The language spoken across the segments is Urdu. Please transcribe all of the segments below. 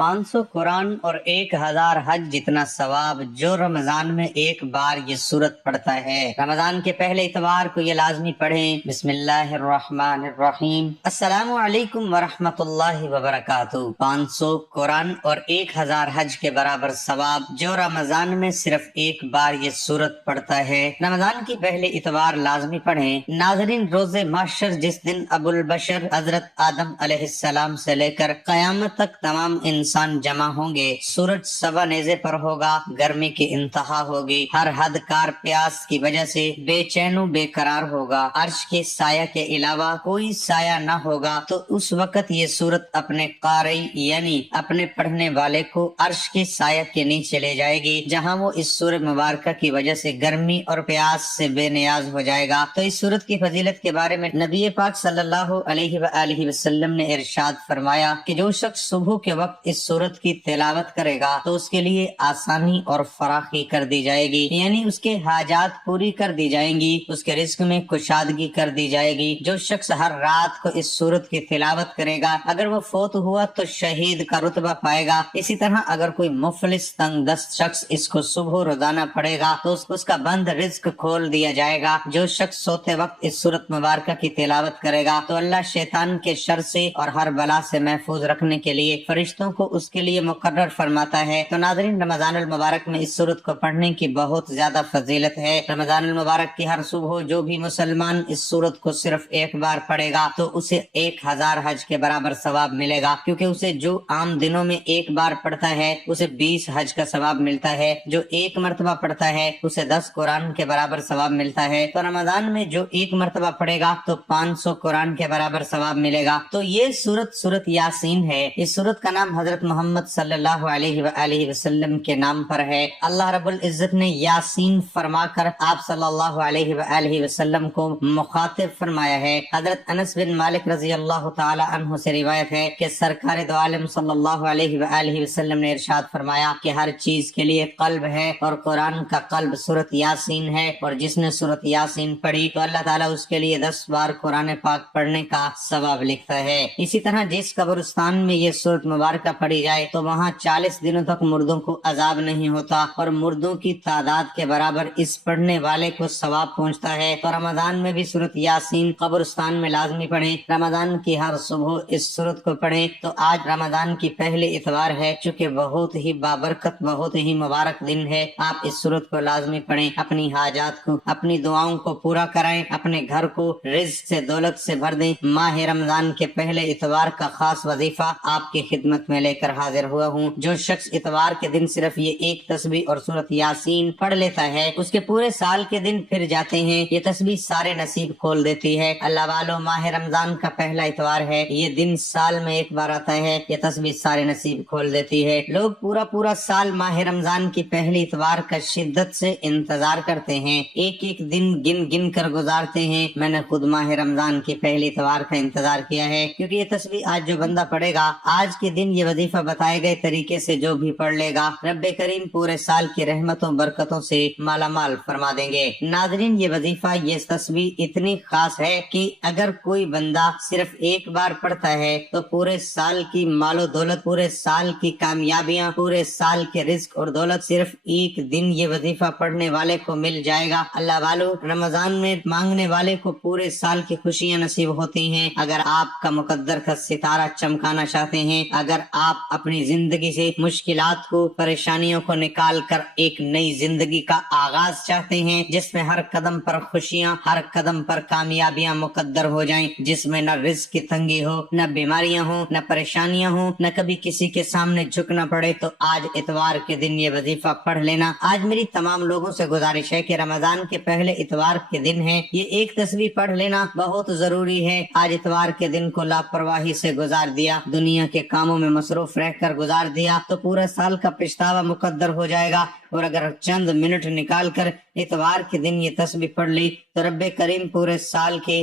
500 قرآن اور 1000 حج جتنا ثواب جو رمضان میں ایک بار یہ سورت پڑھتا ہے۔ رمضان کے پہلے اتوار کو یہ لازمی پڑھیں۔ بسم اللہ الرحمن الرحیم۔ السلام علیکم ورحمۃ اللہ وبرکاتہ۔ 500 قرآن اور 1000 حج کے برابر ثواب جو رمضان میں صرف ایک بار یہ سورت پڑھتا ہے۔ رمضان کی پہلے اتوار لازمی پڑھیں۔ ناظرین، روز محشر جس دن ابو البشر حضرت آدم علیہ السلام سے لے کر قیامت تک تمام انسان جمع ہوں گے، سورج سوا نیزے پر ہوگا، گرمی کی انتہا ہوگی، ہر حد کار پیاس کی وجہ سے بے چین و بے قرار ہوگا، عرش کے سایہ کے علاوہ کوئی سایہ نہ ہوگا، تو اس وقت یہ سورت اپنے قاری یعنی اپنے پڑھنے والے کو عرش کے سایہ کے نیچے لے جائے گی، جہاں وہ اس سورہ مبارکہ کی وجہ سے گرمی اور پیاس سے بے نیاز ہو جائے گا۔ تو اس سورت کی فضیلت کے بارے میں نبی پاک صلی اللہ علیہ وآلہ وسلم نے ارشاد فرمایا کہ جو شخص صبح کے وقت اس سورت کی تلاوت کرے گا تو اس کے لیے آسانی اور فراخی کر دی جائے گی، یعنی اس کے حاجات پوری کر دی جائیں گی، اس کے رزق میں کشادگی کر دی جائے گی۔ جو شخص ہر رات کو اس سورت کی تلاوت کرے گا، اگر وہ فوت ہوا تو شہید کا رتبہ پائے گا۔ اسی طرح اگر کوئی مفلس تنگ دست شخص اس کو صبح روزانہ پڑھے گا تو اس کا بند رزق کھول دیا جائے گا۔ جو شخص سوتے وقت اس سورت مبارکہ کی تلاوت کرے گا تو اللہ شیطان کے شر سے اور ہر بلا سے محفوظ رکھنے کے لیے فرشتوں کو اس کے لیے مقرر فرماتا ہے۔ تو ناظرین، رمضان المبارک میں اس سورت کو پڑھنے کی بہت زیادہ فضیلت ہے۔ رمضان المبارک کی ہر صبح جو بھی مسلمان اس سورت کو صرف ایک بار پڑھے گا تو اسے 1000 حج کے برابر ثواب ملے گا، کیونکہ اسے جو عام دنوں میں ایک بار پڑھتا ہے اسے 20 حج کا ثواب ملتا ہے، جو ایک مرتبہ پڑھتا ہے اسے 10 قرآن کے برابر ثواب ملتا ہے۔ تو رمضان میں جو ایک مرتبہ پڑھے گا تو 500 قرآن کے برابر ثواب ملے گا۔ تو یہ سورت یاسین ہے۔ اس سورت کا نام حضرت محمد صلی اللہ علیہ وآلہ وسلم کے نام پر ہے۔ اللہ رب العزت نے یاسین فرما کر آپ صلی اللہ علیہ وآلہ وسلم کو مخاطب فرمایا ہے۔ حضرت انس بن مالک رضی اللہ تعالی عنہ سے روایت ہے کہ سرکار دو عالم صلی اللہ علیہ وآلہ وسلم نے ارشاد فرمایا کہ ہر چیز کے لیے قلب ہے اور قرآن کا قلب سورت یاسین ہے، اور جس نے سورت یاسین پڑھی تو اللہ تعالیٰ اس کے لیے 10 بار قرآن پاک پڑھنے کا ثواب لکھتا ہے۔ اسی طرح جس قبرستان میں یہ سورت مبارکہ پڑھی جائے تو وہاں 40 دنوں تک مردوں کو عذاب نہیں ہوتا، اور مردوں کی تعداد کے برابر اس پڑھنے والے کو ثواب پہنچتا ہے۔ تو رمضان میں بھی سورت یاسین قبرستان میں لازمی پڑھیں۔ رمضان کی ہر صبح اس سورت کو پڑھیں۔ تو آج رمضان کی پہلے اتوار ہے، چونکہ بہت ہی بابرکت بہت ہی مبارک دن ہے، آپ اس سورت کو لازمی پڑھیں، اپنی حاجات کو اپنی دعاؤں کو پورا کرائیں، اپنے گھر کو رزق سے دولت سے بھر دیں۔ ماہ رمضان کے پہلے اتوار کا خاص وظیفہ آپ کی خدمت میں لے کر حاضر ہوا ہوں۔ جو شخص اتوار کے دن صرف یہ ایک تسبیح اور سورت یاسین پڑھ لیتا ہے، اس کے پورے سال کے دن پھر جاتے ہیں۔ یہ تسبیح سارے نصیب کھول دیتی ہے۔ اللہ والو، ماہ رمضان کا پہلا اتوار ہے، یہ دن سال میں ایک بار آتا ہے، یہ تسبیح سارے نصیب کھول دیتی ہے۔ لوگ پورا سال ماہ رمضان کی پہلی اتوار کا شدت سے انتظار کرتے ہیں، ایک ایک دن گن کر گزارتے ہیں۔ میں نے خود ماہ رمضان کی پہلی اتوار کا انتظار کیا ہے، کیونکہ یہ تسبیح آج جو بندہ پڑھے گا، آج کے دن یہ وظیفہ بتائے گئے طریقے سے جو بھی پڑھ لے گا، رب کریم پورے سال کی رحمتوں برکتوں سے مالا مال فرما دیں گے۔ ناظرین، یہ وظیفہ یہ تسبیح اتنی خاص ہے کہ اگر کوئی بندہ صرف ایک بار پڑھتا ہے تو پورے سال کی مال و دولت، پورے سال کی کامیابیاں، پورے سال کے رزق اور دولت صرف ایک دن یہ وظیفہ پڑھنے والے کو مل جائے گا۔ اللہ والو، رمضان میں مانگنے والے کو پورے سال کی خوشیاں نصیب ہوتی ہیں۔ اگر آپ کا مقدر کا ستارہ چمکانا چاہتے ہیں، اگر آپ اپنی زندگی سے مشکلات کو، پریشانیوں کو نکال کر ایک نئی زندگی کا آغاز چاہتے ہیں، جس میں ہر قدم پر خوشیاں، ہر قدم پر کامیابیاں مقدر ہو جائیں، جس میں نہ رزق کی تنگی ہو، نہ بیماریاں ہوں، نہ پریشانیاں ہوں، نہ کبھی کسی کے سامنے جھکنا پڑے، تو آج اتوار کے دن یہ وظیفہ پڑھ لینا۔ آج میری تمام لوگوں سے گزارش ہے کہ رمضان کے پہلے اتوار کے دن ہے، یہ ایک تسبیح پڑھ لینا بہت ضروری ہے۔ آج اتوار کے دن کو لاپرواہی سے گزار دیا، دنیا کے کاموں میں مصروف رہ کر گزار دیا تو پورا سال کا پچھتاوا مقدر ہو جائے گا، اور اگر چند منٹ نکال کر اتوار کے دن یہ تسبیح پڑھ لی تو رب کریم پورے سال کے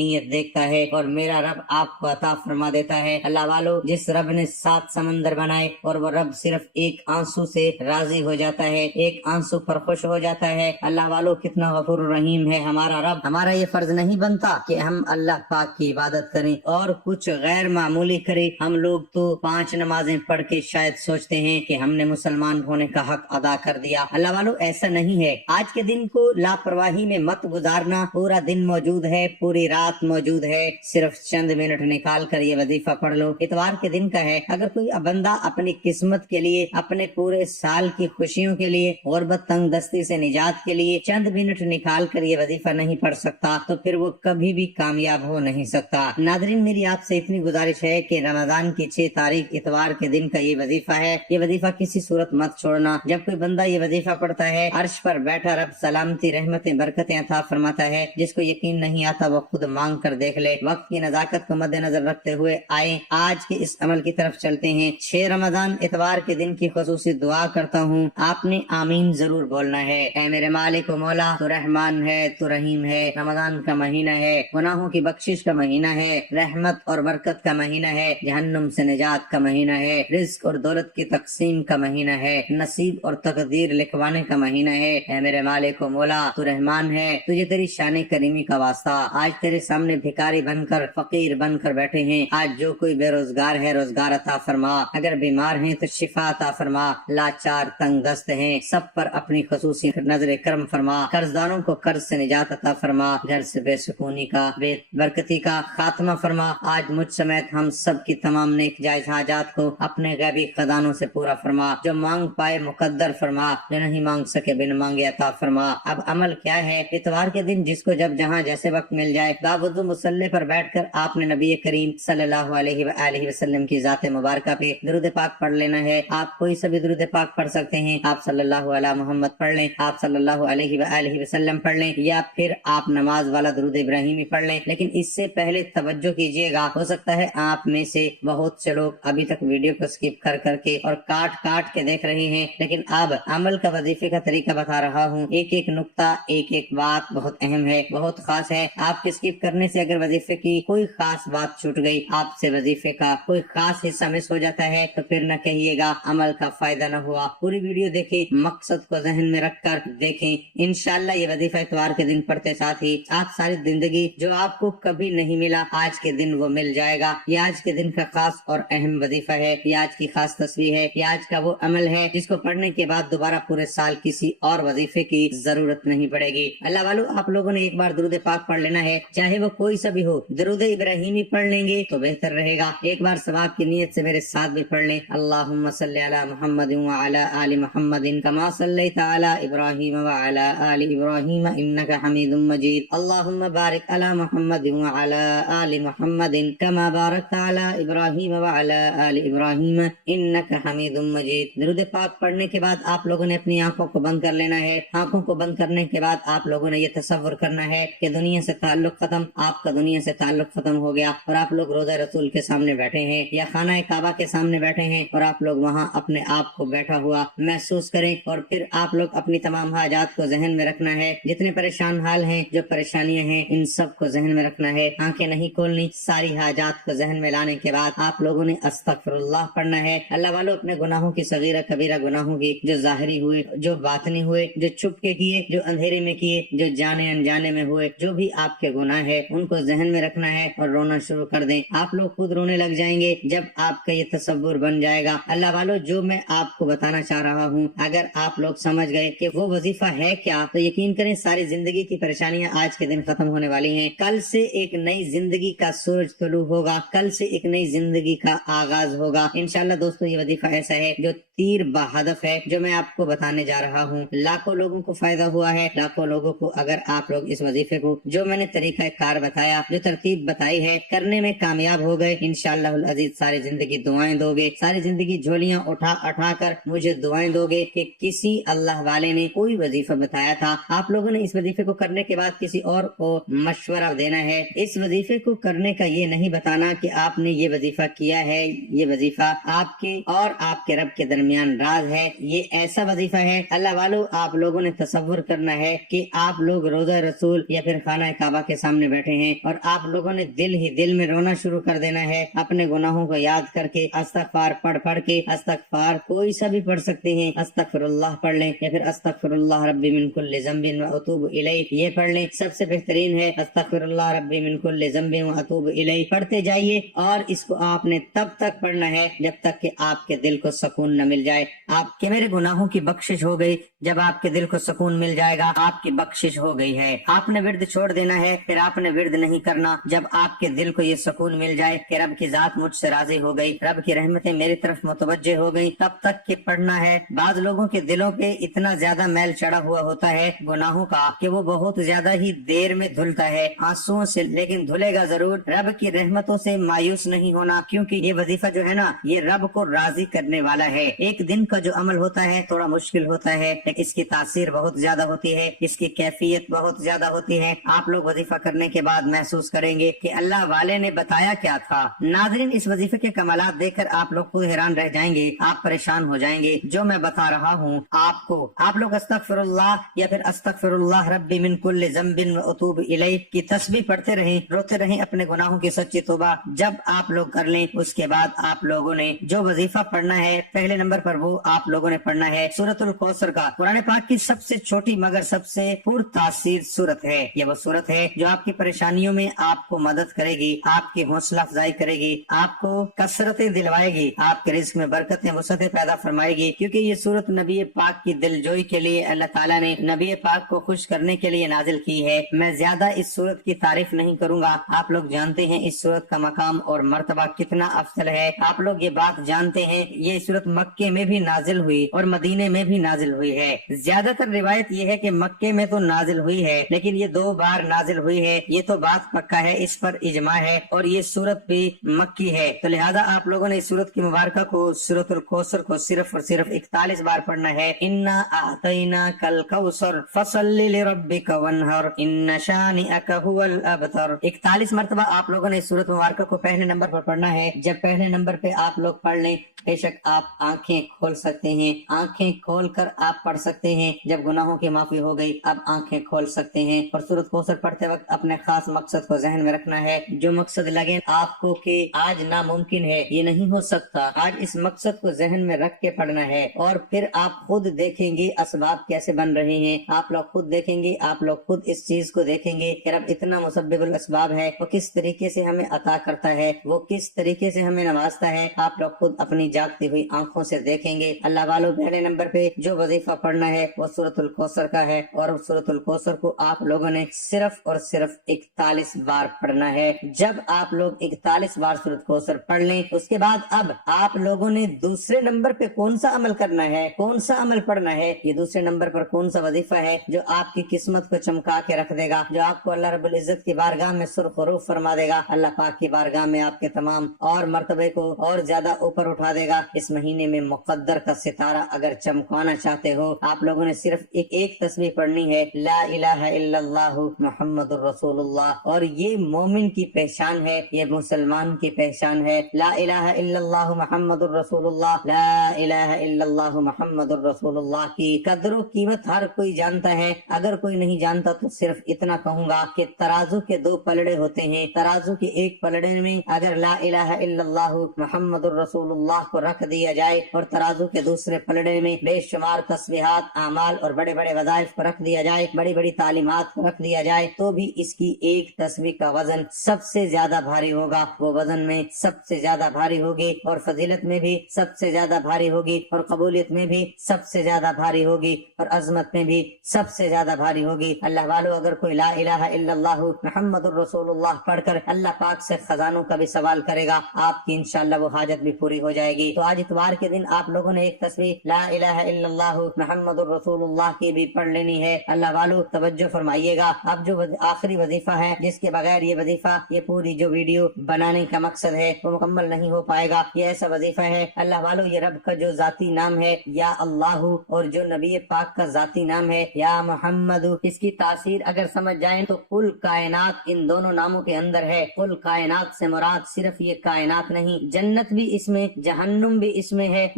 نیت دیکھتا ہے اور میرا رب آپ کو عطا فرما دیتا ہے۔ اللہ والو، جس رب نے 7 سمندر بنائے اور وہ رب صرف ایک آنسو سے راضی ہو جاتا ہے، ایک آنسو پر خوش ہو جاتا ہے۔ اللہ والو، کتنا غفور رحیم ہے ہمارا رب۔ ہمارا یہ فرض نہیں بنتا کہ ہم اللہ پاک کی عبادت کریں اور کچھ غیر معمولی کریں۔ ہم لوگ تو 5 نمازیں پڑھ کے شاید سوچتے ہیں کہ ہم نے مسلمان ہونے کا حق ادا کر دیا۔ اللہ والو، ایسا نہیں ہے۔ آج کے دن کو لاپرواہی میں مت گزارنا۔ پورا دن موجود ہے، پوری رات موجود ہے، صرف چند منٹ نکال کر یہ وظیفہ پڑھ لو۔ اتوار کے دن کا ہے، اگر کوئی بندہ اپنی قسمت کے لیے، اپنے پورے سال کی خوشیوں کے لیے، غربت تنگ دستی سے نجات کے لیے چند منٹ نکال کر یہ وظیفہ نہیں پڑھ سکتا تو پھر وہ کبھی بھی کامیاب ہو نہیں سکتا۔ ناظرین، میری آپ سے اتنی گزارش ہے کہ رمضان کی 6 تاریخ اتوار کے دن کا یہ وظیفہ ہے، یہ وظیفہ کسی صورت مت چھوڑنا۔ جب کوئی بندہ یہ وظیفہ پڑھتا ہے، عرش پر بیٹھا رب سلامتی، رحمتیں، برکتیں عطا فرماتا ہے۔ جس کو یقین نہیں آتا وہ خود مانگ کر دیکھ لے۔ وقت کی نزاکت کو مد نظر رکھتے ہوئے آئیں آج کے اس عمل کی طرف چلتے ہیں۔ 6 رمضان اتوار کے دن کی خصوصی دعا کرتا ہوں، آپ نے آمین ضرور بولنا ہے۔ اے میرے مالک و مولا، تو رحمان ہے، تو رحیم ہے۔ رمضان کا مہینہ ہے، گناہوں کی بخشش کا مہینہ ہے، رحمت اور برکت کا مہینہ ہے، جہنم سے نجات کا مہینہ ہے، رزق اور دولت کی تقسیم کا مہینہ ہے، نصیب اور تقدیر لکھوانے کا مہینہ ہے۔ اے میرے مالک و مولا، تو رحمان ہے، تجھے تیری شان کریمی کا واسطہ، آج تیرے سامنے بھکاری بن کر، فقیر بن کر بیٹھے ہیں۔ آج جو کوئی بے روزگار ہے، روزگار عطا فرما، اگر بیمار ہیں تو شفا عطا فرما، لاچار تنگ دست ہیں سب پر اپنی خصوصی نظر کرم فرما، قرض داروں کو قرض سے نجات عطا فرما، گھر سے بے سکونی کا، بے برکتی کا خاتمہ فرما۔ آج مجھ سمیت ہم سب کی تمام نیک جائز حاجات کو اپنے غیبی خزانوں سے پورا فرما، جو مانگ پائے مقدر فرما، جو نہیں مانگ سکے بن مانگے عطا فرما۔ اب عمل کیا ہے؟ اتوار کے دن جس کو جب جہاں جیسے وقت مل جائے، باوضو مصلی پر بیٹھ کر آپ نے نبی کریم صلی اللہ علیہ وآلہ وسلم کی ذات مبارکہ پہ درود پاک پڑھ لینا ہے۔ آپ کوئی سا بھی درود پاک پڑھ سکتے ہیں، آپ صلی اللہ علیہ محمد پڑھ لیں، آپ صلی اللہ علیہ وآلہ وسلم پڑھ لیں، یا پھر آپ نماز والا درود ابراہیمی پڑھ لیں۔ لیکن اس سے پہلے توجہ کیجئے گا، ہو سکتا ہے آپ میں سے بہت سے لوگ ابھی تک ویڈیو کو سکپ کر کر کے اور کاٹ کے دیکھ رہے ہیں، لیکن اب عمل کا وظیفے کا طریقہ بتا رہا ہوں۔ ایک ایک نقطہ، ایک ایک بات بہت اہم ہے، بہت خاص ہے۔ آپ کے سکپ کرنے سے اگر وظیفے کی کوئی خاص بات چھوٹ گئی، آپ سے وظیفے کا کوئی خاص حصہ مس ہو جاتا ہے تو پھر نہ کہیے گا عمل کا فائدہ نہ ہوا۔ پوری ویڈیو دیکھیں، مقصد کو ذہن میں رکھ کر دیکھیں، انشاءاللہ یہ وظیفہ اتوار کے دن پڑھتے ساتھ ہی آپ ساری زندگی جو آپ کو کبھی نہیں ملا، آج کے دن وہ مل جائے گا۔ یہ آج کے دن کا خاص اور اہم وظیفہ ہے، یہ آج کی خاص تصویر ہے، یہ آج کا وہ عمل ہے جس کو پڑھنے کے بعد دوبارہ پورے سال کسی اور وظیفے کی ضرورت نہیں پڑے گی۔ اللہ والو، آپ لوگوں نے ایک بار درود پاک پڑھ لینا ہے، چاہے وہ کوئی سا بھی ہو۔ درود ابراہیمی پڑھ لیں گے تو بہتر رہے گا، ایک بار ثواب کی نیت سے میرے ساتھ بھی پڑھ لیں۔ اللہم صلی علی محمد وعلی آل محمد کما صلیت علی ابراہیم وعلی آل ابراہیم انک حمید مجید۔ اللہم بارک علی محمد وعلی آل محمد کما بارکت علی ابراہیم وعلی آل ابراہیم انک حمید مجید۔ درود پاک پڑھنے کے بعد آپ لوگوں نے اپنی آنکھوں کو بند کر لینا ہے۔ آنکھوں کو بند کرنے کے بعد آپ لوگوں نے یہ تصور کرنا ہے کہ دنیا سے تعلق ختم، آپ کا دنیا سے تعلق ختم ہو گیا اور آپ لوگ روضہ رسول کے سامنے بیٹھے ہیں یا خانہ کعبہ کے سامنے بیٹھے ہیں اور آپ لوگ وہاں اپنے آپ کو بیٹھا ہوا محسوس کریں، اور پھر آپ لوگ اپنی تمام حاجات کو ذہن میں رکھنا ہے۔ جتنے پریشان حال ہیں، جو پریشانیاں ہیں، ان سب کو ذہن میں رکھنا ہے، آنکھیں نہیں کھولنی۔ ساری حاجات کو ذہن میں لانے کے بعد آپ لوگوں نے استغفر اللہ پڑھنا ہے۔ اللہ والوں، اپنے گناہوں کی صغیرہ کبیرہ گناہوں کی، جو ظاہری ہوئے، جو باطنی ہوئے، جو چھپ کے کیے، جو اندھیرے میں کیے، جو جانے انجانے میں ہوئے، جو بھی آپ کے گناہ ہے ان کو ذہن میں رکھنا ہے اور رونا شروع کر دیں۔ آپ لوگ خود رونے لگ جائیں گے جب آپ کا یہ تصور بن جائے گا۔ اللہ والو، جو میں آپ کو بتانا چاہ رہا ہوں، اگر آپ لوگ سمجھ گئے کہ وہ وظیفہ ہے کیا تو یقین کریں ساری زندگی کی پریشانیاں آج کے دن ختم ہونے والی ہیں۔ کل سے ایک نئی زندگی کا سورج طلوع ہوگا، کل سے ایک نئی زندگی کا آغاز ہوگا انشاءاللہ۔ دوستو، یہ وظیفہ ایسا ہے جو تیر بہدف ہے، جو میں آپ کو بتانے جا رہا ہوں۔ لاکھوں لوگوں کو فائدہ ہوا ہے، لاکھوں لوگوں کو اگر آپ لوگ اس وظیفے کو جو میں نے طریقہ کار بتایا، جو ترتیب بتائی ہے، کرنے میں کامیاب ہو گئے انشاءاللہ العزیز، ساری زندگی دعائیں دو گے، ساری زندگی جھولیاں اٹھا کر مجھے دعائیں دو گے کہ کسی اللہ والے نے کوئی وظیفہ بتایا تھا، آپ لوگوں نے اس وظیفے کو کرنے کے بعد کسی اور کو مشورہ دینا ہے۔ اس وظیفے کو کرنے کا یہ نہیں بتانا کہ آپ نے یہ وظیفہ کیا ہے، یہ وظیفہ آپ کے اور آپ کے رب کے درمیان درمیان راز ہے۔ یہ ایسا وظیفہ ہے اللہ والو، آپ لوگوں نے تصور کرنا ہے کہ آپ لوگ روضہ رسول یا پھر خانہ کعبہ کے سامنے بیٹھے ہیں اور آپ لوگوں نے دل ہی دل میں رونا شروع کر دینا ہے، اپنے گناہوں کو یاد کر کے استغفار پڑھ کے، استغفار کوئی سا بھی پڑھ سکتے ہیں، استغفر اللہ پڑھ لیں یا پھر استغفر اللہ ربی من کل ذنب واتوب الیہ یہ پڑھ لیں، سب سے بہترین ہے استغفر اللہ ربی من کل ذنب واتوب الیہ۔ پڑھتے جائیے اور اس کو آپ نے تب تک پڑھنا ہے جب تک کہ آپ کے دل کو سکون نہ مل جائے۔ آپ کے میرے گناہوں کی بخشش ہو گئی، جب آپ کے دل کو سکون مل جائے گا آپ کی بخشش ہو گئی ہے۔ آپ نے ورد چھوڑ دینا ہے، پھر آپ نے ورد نہیں کرنا۔ جب آپ کے دل کو یہ سکون مل جائے کہ رب کی ذات مجھ سے راضی ہو گئی، رب کی رحمتیں میری طرف متوجہ ہو گئی، تب تک کہ پڑھنا ہے۔ بعض لوگوں کے دلوں پہ اتنا زیادہ میل چڑھا ہوا ہوتا ہے گناہوں کا کہ وہ بہت زیادہ ہی دیر میں دھلتا ہے آنسوؤں سے، لیکن دھلے گا ضرور۔ رب کی رحمتوں سے مایوس نہیں ہونا، کیونکہ یہ وظیفہ جو ہے نا یہ رب کو راضی کرنے والا ہے۔ ایک دن کا جو عمل ہوتا ہے تھوڑا مشکل ہوتا ہے، لیکن اس کی تاثیر بہت زیادہ ہوتی ہے، اس کی کیفیت بہت زیادہ ہوتی ہے۔ آپ لوگ وظیفہ کرنے کے بعد محسوس کریں گے کہ اللہ والے نے بتایا کیا تھا۔ ناظرین، اس وظیفے کے کمالات دیکھ کر آپ لوگ خود حیران رہ جائیں گے، آپ پریشان ہو جائیں گے۔ جو میں بتا رہا ہوں آپ کو، آپ لوگ استغفر اللہ یا پھر استغفر اللہ ربی من کل ذنب واتوب الیہ کی تسبیح پڑھتے رہیں، روتے رہیں، اپنے گناہوں کی سچی توبہ جب آپ لوگ کر لیں، اس کے بعد آپ لوگوں نے جو وظیفہ پڑھنا ہے پہلے نمبر پر وہ آپ لوگوں نے پڑھنا ہے سورۃ الکوثر کا۔ قرآن پاک کی سب سے چھوٹی مگر سب سے پر تاثیر سورت ہے۔ یہ وہ سورت ہے جو آپ کی پریشانیوں میں آپ کو مدد کرے گی، آپ کی حوصلہ افزائی کرے گی، آپ کو کثرتیں دلوائے گی، آپ کے رزق میں برکتیں وسعتیں پیدا فرمائے گی، کیونکہ یہ سورت نبی پاک کی دل جوئی کے لیے اللہ تعالیٰ نے نبی پاک کو خوش کرنے کے لیے نازل کی ہے۔ میں زیادہ اس سورت کی تعریف نہیں کروں گا، آپ لوگ جانتے ہیں اس سورت کا مقام اور مرتبہ کتنا افضل ہے، آپ لوگ یہ بات جانتے ہیں۔ یہ سورت مکے میں بھی نازل ہوئی اور مدینے میں بھی نازل ہوئی ہے۔ زیادہ تر روایت یہ ہے کہ مکے میں تو نازل ہوئی ہے، لیکن یہ 2 بار نازل ہوئی ہے، یہ تو بات پکا ہے، اس پر اجماع ہے، اور یہ سورت بھی مکی ہے، تو لہذا آپ لوگوں نے اس سورت کی مبارکہ کو سورۃ الکوثر کو صرف اور صرف 41 بار پڑھنا ہے۔ انا اعطیناک الکوثر فصل لربک وانحر ان شانئک هو الابتر 41 مرتبہ آپ لوگوں نے اس سورت مبارکہ کو پہلے نمبر پر پڑھنا ہے۔ جب پہلے نمبر پہ آپ لوگ پڑھ لیں، بے شک آپ آنکھیں کھول سکتے ہیں، آنکھیں کھول کر آپ پڑھ سکتے ہیں۔ جب گناہوں کی معافی ہو گئی اب آنکھیں کھول سکتے ہیں، اور سورۃ کوثر پڑھتے وقت اپنے خاص مقصد کو ذہن میں رکھنا ہے۔ جو مقصد لگے آپ کو کہ آج ناممکن ہے، یہ نہیں ہو سکتا، آج اس مقصد کو ذہن میں رکھ کے پڑھنا ہے، اور پھر آپ خود دیکھیں گے اسباب کیسے بن رہے ہیں، آپ لوگ خود دیکھیں گے، آپ لوگ خود اس چیز کو دیکھیں گے کہ رب اتنا مسبب الاسباب ہے، وہ کس طریقے سے ہمیں عطا کرتا ہے، وہ کس طریقے سے ہمیں نوازتا ہے، آپ لوگ خود اپنی جاگتی ہوئی آنکھوں سے دیکھیں گے۔ اللہ والوں، پہلے نمبر پہ جو وظیفہ پڑھنا ہے وہ سورۃ الکوثر کا ہے، اور سورۃ الکوثر کو آپ لوگوں نے صرف اور صرف 41 بار پڑھنا ہے۔ جب آپ لوگ 41 بار سورۃ کوثر پڑھ لیں، اس کے بعد اب آپ لوگوں نے دوسرے نمبر پہ کون سا عمل کرنا ہے، کون سا عمل پڑھنا ہے، یہ دوسرے نمبر پر کون سا وظیفہ ہے جو آپ کی قسمت کو چمکا کے رکھ دے گا، جو آپ کو اللہ رب العزت کی بارگاہ میں سرخ و روح فرما دے گا، اللہ پاک کی بارگاہ میں آپ کے تمام اور مرتبے کو اور زیادہ اوپر اٹھا دے گا۔ اس مہینے میں مقدر کا ستارہ اگر چمکانا چاہتے ہو، آپ لوگوں نے صرف ایک تسبیح پڑھنی ہے، لا الہ الا اللہ محمد الرسول اللہ، اور یہ مومن کی پہچان ہے، یہ مسلمان کی پہچان ہے۔ لا الہ الا اللہ محمد الرسول اللہ، لا الہ الا اللہ محمد الرسول اللہ کی قدر و قیمت ہر کوئی جانتا ہے۔ اگر کوئی نہیں جانتا تو صرف اتنا کہوں گا کہ ترازو کے 2 پلڑے ہوتے ہیں، ترازو کے ایک پلڑے میں اگر لا الہ الا اللہ محمد الرسول اللہ کو رکھ دیا جائے، اور ترازو کے دوسرے پلڑے میں بے شمار تسبیحات، اعمال اور بڑے بڑے وظائف کو رکھ دیا جائے، بڑی بڑی تعلیمات کو رکھ دیا جائے، تو بھی اس کی ایک تسبیح کا وزن سب سے زیادہ بھاری ہوگا، وہ وزن میں سب سے زیادہ بھاری ہوگی، اور فضیلت میں بھی سب سے زیادہ بھاری ہوگی، اور قبولیت میں بھی سب سے زیادہ بھاری ہوگی، اور عظمت میں بھی سب سے زیادہ بھاری ہوگی۔ اللہ والو، اگر کوئی لا الہ الا اللہ محمد الرسول اللہ پڑھ کر اللہ پاک سے خزانوں کا بھی سوال کرے گا، آپ کی انشاءاللہ وہ حاجت بھی پوری ہو جائے گی۔ تو آج اتوار کے دن آپ لوگوں نے ایک تسبیح لا الہ الا اللہ محمد الرسول اللہ کی بھی پڑھ لینی ہے۔ اللہ والو توجہ فرمائیے گا، اب جو آخری وظیفہ ہے جس کے بغیر یہ وظیفہ، یہ پوری جو ویڈیو بنانے کا مقصد ہے وہ مکمل نہیں ہو پائے گا، یہ ایسا وظیفہ ہے اللہ والو، یہ رب کا جو ذاتی نام ہے یا اللہ، اور جو نبی پاک کا ذاتی نام ہے یا محمد، اس کی تاثیر اگر سمجھ جائیں تو کل کائنات ان دونوں ناموں کے اندر ہے۔ کل کائنات سے مراد صرف یہ کائنات نہیں، جنت بھی اس میں، جہنم بھی اس میں ہے،